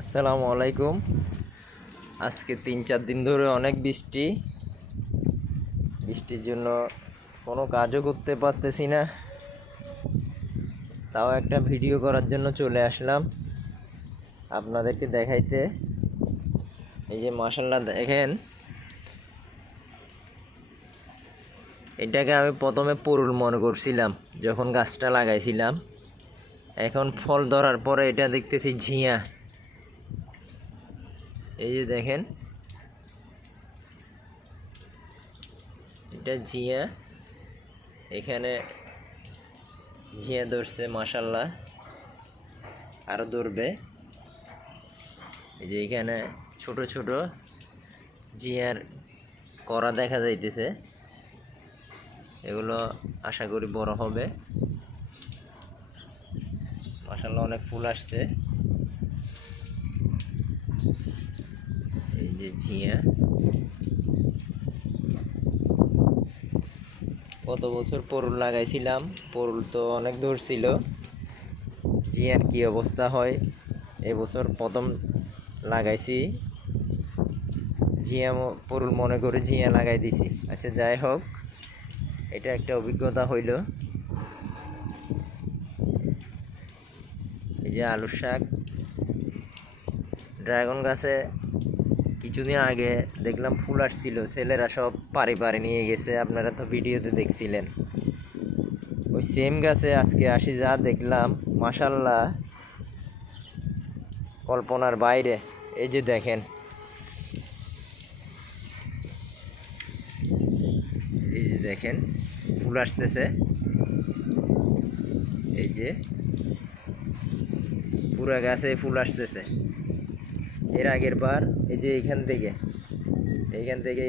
আসসালামু আলাইকুম। আজকে তিন চার দিন ধরে অনেক বৃষ্টি। বৃষ্টির জন্য কোনো কাজও করতে পারতেছি না। তাও একটা ভিডিও করার জন্য চলে আসলাম আপনাদেরকে দেখাইতে। এই যে মাসাল্লাহ দেখেন। এটাকে আমি প্রথমে পরুল মনে করছিলাম, যখন গাছটা লাগাইছিলাম। এখন ফল ধরার পরে এটা দেখতেছি ঝিয়া এই যে দেখেন। এটা ঝিয়া এখানে ঝিয়া ধরছে মাসাল্লাহ আরও ধরবে। এই যে এখানে ছোট ছোট জিয়ার করা দেখা যাইতেছে। এগুলো আশা করি বড় হবে। মাসাল্লাহ অনেক ফুল আসছে এই যে ঝিয়া গত বছর পরুল লাগাইছিলাম? পরুল তো অনেক ধরছিল জিয়ার কি অবস্থা হয়? এবছর প্রথম লাগাইছি। ম- পরুল মনে করে ঝিয়া লাগাই দিছি। আচ্ছা যাই হোক, এটা একটা অভিজ্ঞতা হইল। এই যে আলুর শাক। ড্রাগন গাছে কিছুদিন আগে দেখলাম ফুল আসছিল, ছেলেরা সব পারে পারে নিয়ে গেছে, আপনারা তো ভিডিওতে দেখছিলেন। ওই সেম গাছে আজকে আসি যা দেখলাম মাসাল্লাহ কল্পনার বাইরে, এই যে দেখেন। এই যে দেখেন, ফুল আসতেছে। এই যে পুরা গাছে ফুল আসতেছে। এর আগের বার, এই যে এইখান থেকে এইখান থেকে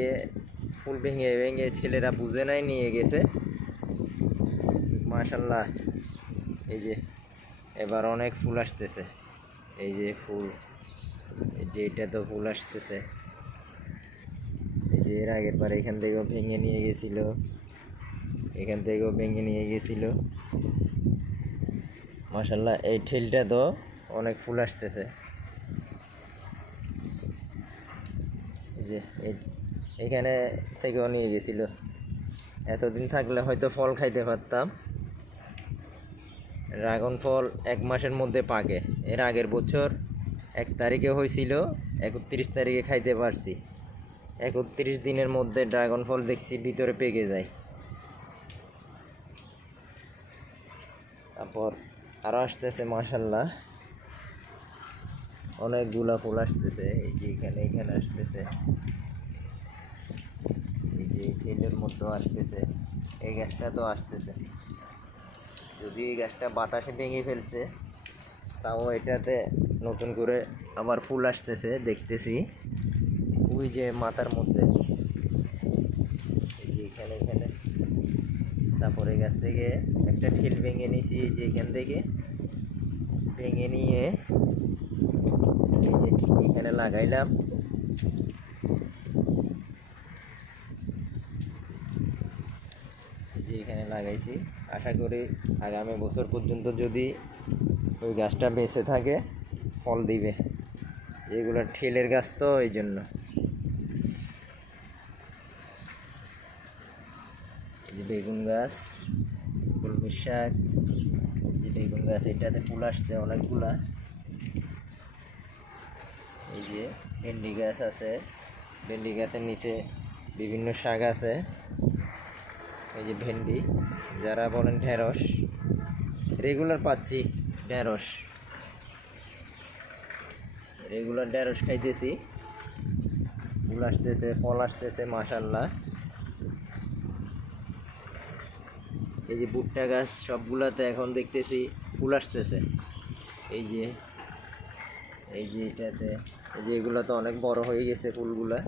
ফুল ভেঙে ভেঙে ছেলেরা বুঝে নাই, নিয়ে গেছে। মাশাল্লাহ, এই যে এবার অনেক ফুল আসতেছে। এই যে ফুল, এই যে এটা তো ফুল আসতেছে। এই যে এর আগের বার এখান থেকেও ভেঙে নিয়ে গেছিল। এখান থেকেও ভেঙে নিয়ে গেছিল। মাশাল্লাহ, এই ঠেলটা তো অনেক ফুল আসতেছে। যে এখানে থেকেও নিয়ে গেছিল। এতদিন থাকলে হয়তো ফল খাইতে পারতাম। ড্রাগন ফল এক মাসের মধ্যে পাকে। এর আগের বছর এক তারিখে হয়েছিল, একত্রিশ তারিখে খাইতে পারছি। একত্রিশ দিনের মধ্যে ড্রাগন ফল দেখছি ভিতরে পেকে যায়। তারপর আরও আসতেছে মাসাল্লাহ অনেকগুলা ফুল আসতেছে, এই যে এখানে এখানে আসতেছে এই যে এই মধ্যেও আসতেছে। এই গাছটা তো আসতেছে। যদি এই গাছটা বাতাসে ভেঙে ফেলছে, তাও এটাতে নতুন করে আবার ফুল আসতেছে, দেখতেছি। ওই যে মাথার মধ্যে। এখানে এখানে। তারপরে গাছ থেকে একটা ঠেল ভেঙে নিয়েছি যে এখান থেকে। ভেঙে নিয়ে এখানে লাগাইলাম এই যে এখানে লাগাইছি। আশা করি আগামী বছর পর্যন্ত যদি ওই গাছটা বেঁচে থাকে, ফল দিবে। এগুলো ঠেলের গাছ তো, এই জন্য। যে বেগুন গাছ কলমি শাক যে বেগুন গাছ, এটাতে ফুল আসছে, অনেকগুলা। এই যে ভেন্ডি গাছ আছে, ভেন্ডি গাছের নিচে বিভিন্ন শাক আছে। এই যে ভেন্ডি, যারা বলেন ঢেঁড়স রেগুলার পাচ্ছি ঢেঁড়স। রেগুলার ঢেঁড়স খাইতেছি। ফুল আসতেছে, ফল আসতেছে মাশাল্লাহ এই যে ভুট্টা গাছ, সবগুলাতে এখন দেখতেছি ফুল আসতেছে। এই যে এই যে এটাতে, এই যে এগুলো তো অনেক বড় হয়ে গেছে ফুলগুলা।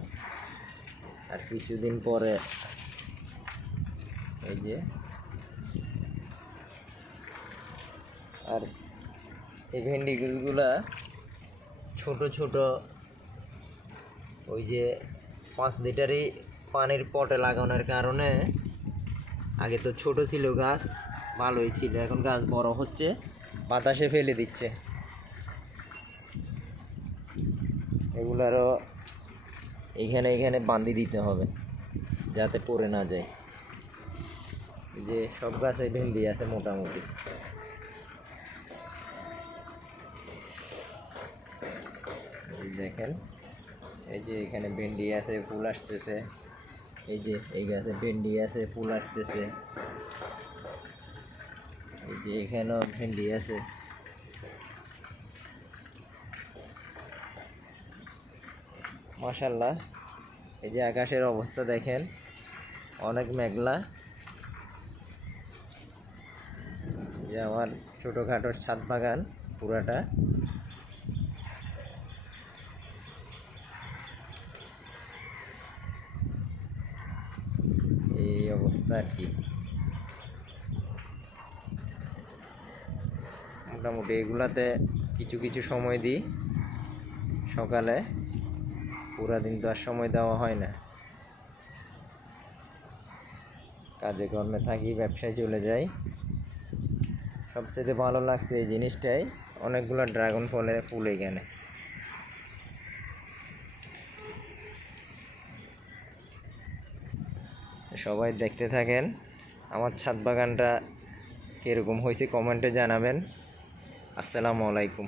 আর কিছুদিন পরে এই যে। আর এই ভেন্ডি গাছগুলা ছোট ছোট ওই যে পাঁচ লিটারই পানির পটে লাগানোর কারণে আগে তো ছোট ছিল গাছ, ভালোই ছিল। এখন গাছ বড় হচ্ছে, বাতাসে ফেলে দিচ্ছে। এগুলারও এখানে এখানে বান্ধি দিতে হবে, যাতে পড়ে না যায়। যে সব গাছে ভেন্ডি আছে মোটামুটি। দেখেন, এই যে এখানে ভেন্ডি আছে, ফুল আসতেছে। এই যে এই গাছে ভেন্ডি আছে, ফুল আসতেছে। এই যে এখানেও ভেন্ডি আছে। মাশাল্লাহ, এই যে আকাশের অবস্থা দেখেন, অনেক মেঘলা এই যে আমার ছোটোখাটো ছাদ বাগান পুরাটা। এই অবস্থা আর কি। মোটামুটি এগুলাতে কিছু কিছু সময় দিই সকালে। পুরা দিন তো আর সময় দেওয়া হয় না। কাজে কর্মে থাকি, ব্যবসায় চলে যাই। সবচেয়ে ভালো লাগছে এই জিনিসটাই। অনেকগুলো ড্রাগন ফলের ফুল এখানে। সবাই দেখতে থাকেন, আমার ছাদ বাগানটা কীরকম হয়েছে কমেন্টে জানাবেন। আসসালামু আলাইকুম।